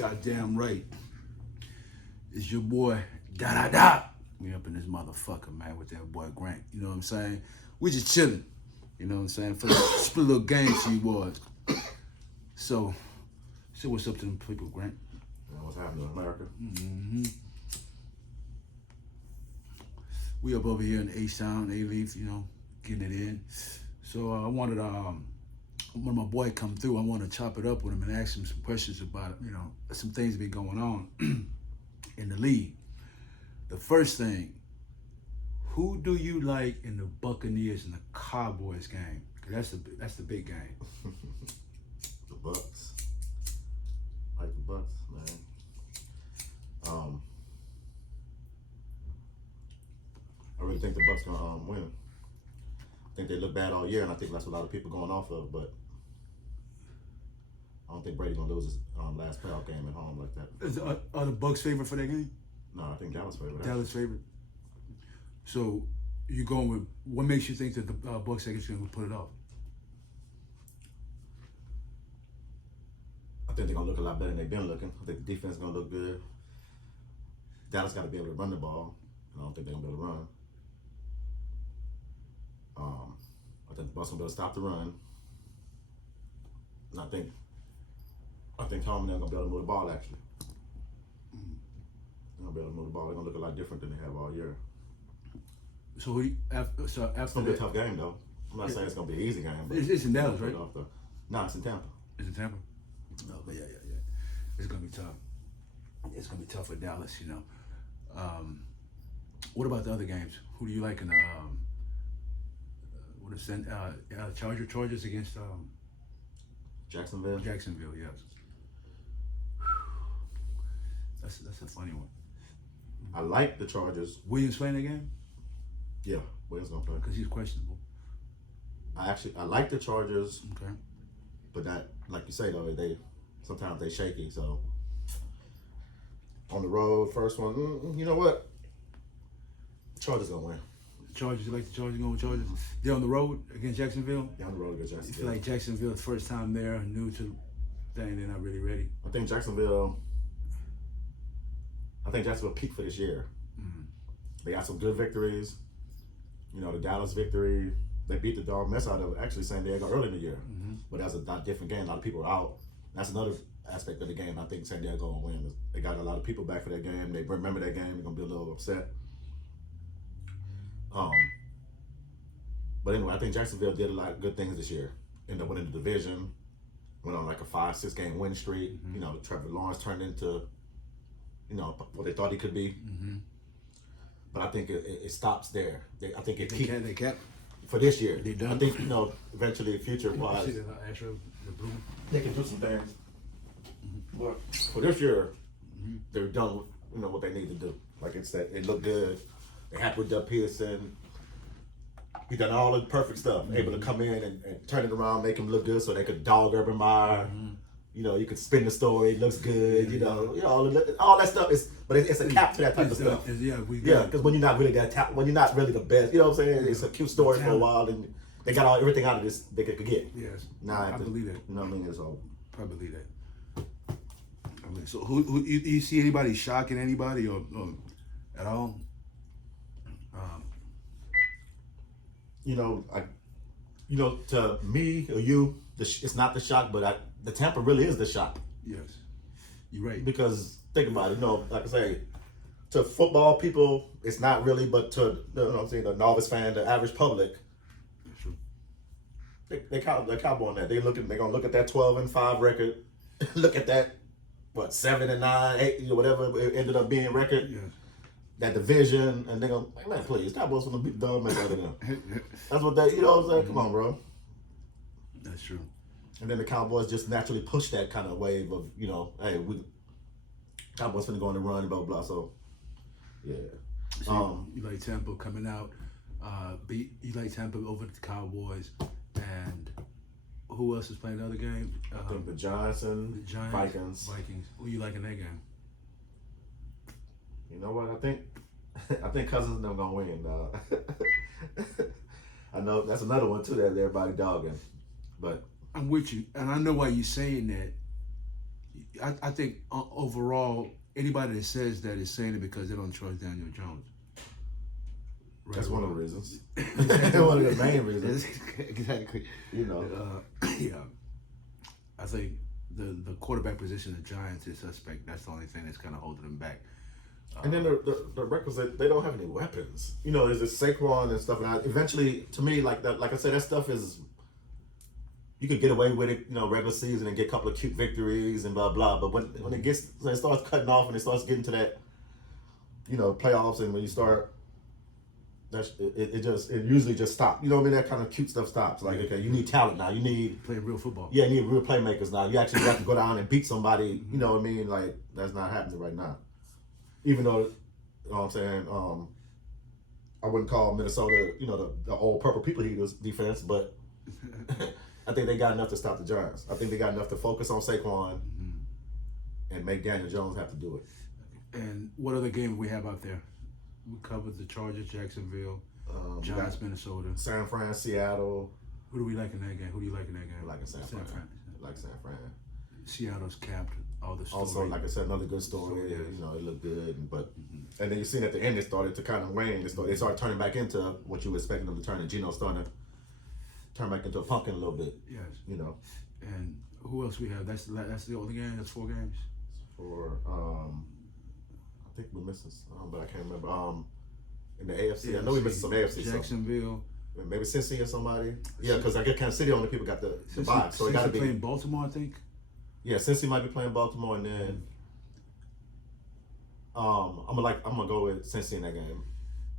Goddamn right. It's your boy, da. We up in this motherfucker, man, with that boy Grant. You know what I'm saying? We just chilling. You know what I'm saying? For the split little game she was. So, say what's up to them people, Grant. What's happening in America? Mm-hmm. We up over here in H-Town, A-Leaf, you know, getting it in. So I wanted when my boy come through, I want to chop it up with him and ask him some questions about, you know, some things been going on in the league. The first thing, who do you like in the Buccaneers and the Cowboys game? 'Cause that's the big game. The Bucks. I like the Bucks, man. I really think the Bucks gonna win. I think they look bad all year, and I think that's what a lot of people going off of. But I don't think Brady's gonna lose his last playoff game at home like that. Are the Bucks favorite for that game? No, I think Dallas favorite. Dallas favorite. So you going with what makes you think that the Bucks are going to put it off? I think they're gonna look a lot better than they've been looking. I think the defense is gonna look good. Dallas got to be able to run the ball. I don't think they're gonna be able to run. I think the Bucks gonna be able to stop the run. And I think Tom and them gonna be able to move the ball actually. They're gonna be able to move the ball. They're gonna look a lot different than they have all year. So after It's gonna be a tough game though. I'm not saying it's gonna be an easy game, but it's in Dallas, right? No, it's in Tampa. It's in Tampa. No, but yeah. It's gonna be tough. It's gonna be tough for Dallas, you know. What about the other games? Who do you like in the Chargers against Jacksonville. Jacksonville, yes. That's a funny one. I like the Chargers. Williams playing that game? Yeah, Williams gonna play. Because he's questionable. I like the Chargers. Okay. But that, like you say though, sometimes they shaky. So on the road, first one, you know what? Chargers gonna win. Chargers, you like the Chargers going with Chargers? They're on the road against Jacksonville? They're on the road against You Jacksonville. feel like Jacksonville's first time there, new to the thing, they're not really ready. I think Jacksonville peaked for this year. Mm-hmm. They got some good victories. You know, the Dallas victory, they beat the dog mess out of actually San Diego early in the year. Mm-hmm. But that's a different game. A lot of people are out. That's another aspect of the game. I think San Diego will win. They got a lot of people back for that game. They remember that game. They're gonna be a little upset. But anyway, I think Jacksonville did a lot of good things this year. Ended up winning the division. Went on like a 5-6 game win streak. Mm-hmm. You know, Trevor Lawrence turned into, you know, what they thought he could be. Mm-hmm. But I think it stops there. I think it peaked They kept for this year. They done. I think, you know, eventually future wise, See the Astros, the blue. they can do some things. But for this year, they're done with, you know, what they need to do. Like it's that it looked good. They happy with Doug Peterson. He done all the perfect stuff. Able to come in and turn it around, make him look good, so they could dog Urban Meyer. You know, you could spin the story. It looks good. You know, all that stuff is. But it's a cap to that type of stuff. Because when you're not really when you're not really the best, you know what I'm saying? It's a cute story for a while, and they got everything out of this they could get. Yes. Now I believe that. You know what I mean? It's all. I believe that. So who you see anybody shocking anybody or at all? To me or you, it's not the shock, but the Tampa really is the shock. Yes, you're right. Because think about it, you know, like I say, to football people, it's not really, but to the novice fan, the average public, That's true. they're cowboying that. They're gonna look at that 12-5 record, look at that 7-9, 8, whatever it ended up being record. Yes. That division, and they're gonna, man, please, Cowboys gonna beat the dog mess out of them. That's what you know what I'm saying? Come on, bro. That's true. And then the Cowboys just naturally push that kind of wave of, you know, hey, Cowboys finna go on the run, blah, blah, so, yeah. So you like Tampa coming out, you like Tampa over the Cowboys, and who else is playing the other game? I think the Giants, Vikings. Who you like in that game? You know what? I think Cousins and them gonna win. I know that's another one too that everybody dogging, but I'm with you, and I know why you're saying that. I think overall, anybody that says that is saying it because they don't trust Daniel Jones. Right. That's one of the reasons. One of the main reasons. Exactly. You know. Yeah. I think the quarterback position of the Giants is suspect. That's the only thing that's kind of holding them back. And then the requisite, they don't have any weapons. You know, there's this Saquon and stuff. And eventually, to me, like I said, that stuff is, you could get away with it, you know, regular season and get a couple of cute victories and blah, blah. But when it starts cutting off and it starts getting to that, you know, playoffs, and when you start, it usually just stops. You know what I mean? That kind of cute stuff stops. Like, okay, you need talent now. You need playing real football. Yeah, you need real playmakers now. You actually have to go down and beat somebody. You know what I mean? Like, that's not happening right now. Even though, you know what I'm saying, I wouldn't call Minnesota, you know, the old Purple People Eaters defense, but I think they got enough to stop the Giants. I think they got enough to focus on Saquon and make Daniel Jones have to do it. And what other game we have out there? We covered the Chargers, Jacksonville, Giants, Minnesota, San Fran, Seattle. Who do we like in that game? Who do you like in that game? I like San Fran. Like San Fran. Seattle's capped all the stories. Also, like I said, another good story. Yes. You know, it looked good, and then you seen at the end it started to kind of wane. They started turning back into what you were expecting them to turn. And Geno starting to turn back into a pumpkin a little bit. Yes. You know. And who else we have? That's the only game. That's 4 games. For I think we're missing, but I can't remember. In the AFC, I know we missing some AFC. Jacksonville. So maybe Cincy or somebody. Yeah, because I guess Kansas City only people got the bye, so it got to be playing Baltimore, I think. Yeah, Cincy might be playing Baltimore, and then I'm gonna go with Cincy in that game.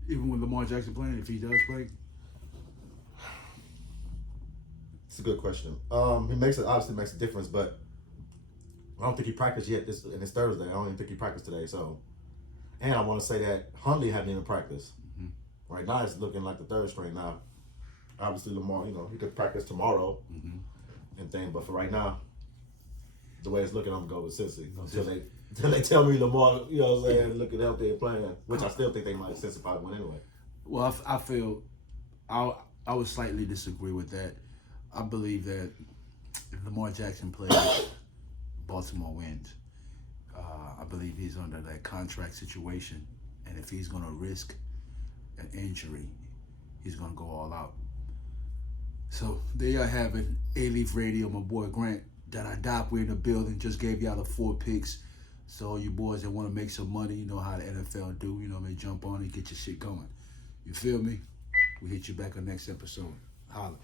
Even with Lamar Jackson playing, if he does play. It's a good question. He obviously makes a difference, but I don't think he practiced yet. And it's Thursday. I don't even think he practiced today. So, and I want to say that Hundley hadn't even practiced. Right now, it's looking like the third string. Now, obviously Lamar, you know, he could practice tomorrow and thing, but for right now, the way it's looking, I'm gonna go with Cincy until they tell me Lamar, you know what I'm saying, looking healthy and playing, which I still think they might. Cincy probably win anyway. Well, I feel I would slightly disagree with that. I believe that if Lamar Jackson plays, Baltimore wins. I believe he's under that contract situation, and if he's gonna risk an injury, he's gonna go all out. So there you have it. A-Leaf Radio, my boy Grant. That I Doc, we're in the building. Just gave y'all the 4 picks. So you boys that want to make some money, you know how the NFL do. You know what I mean? Jump on and get your shit going. You feel me? We hit you back on next episode. Holla.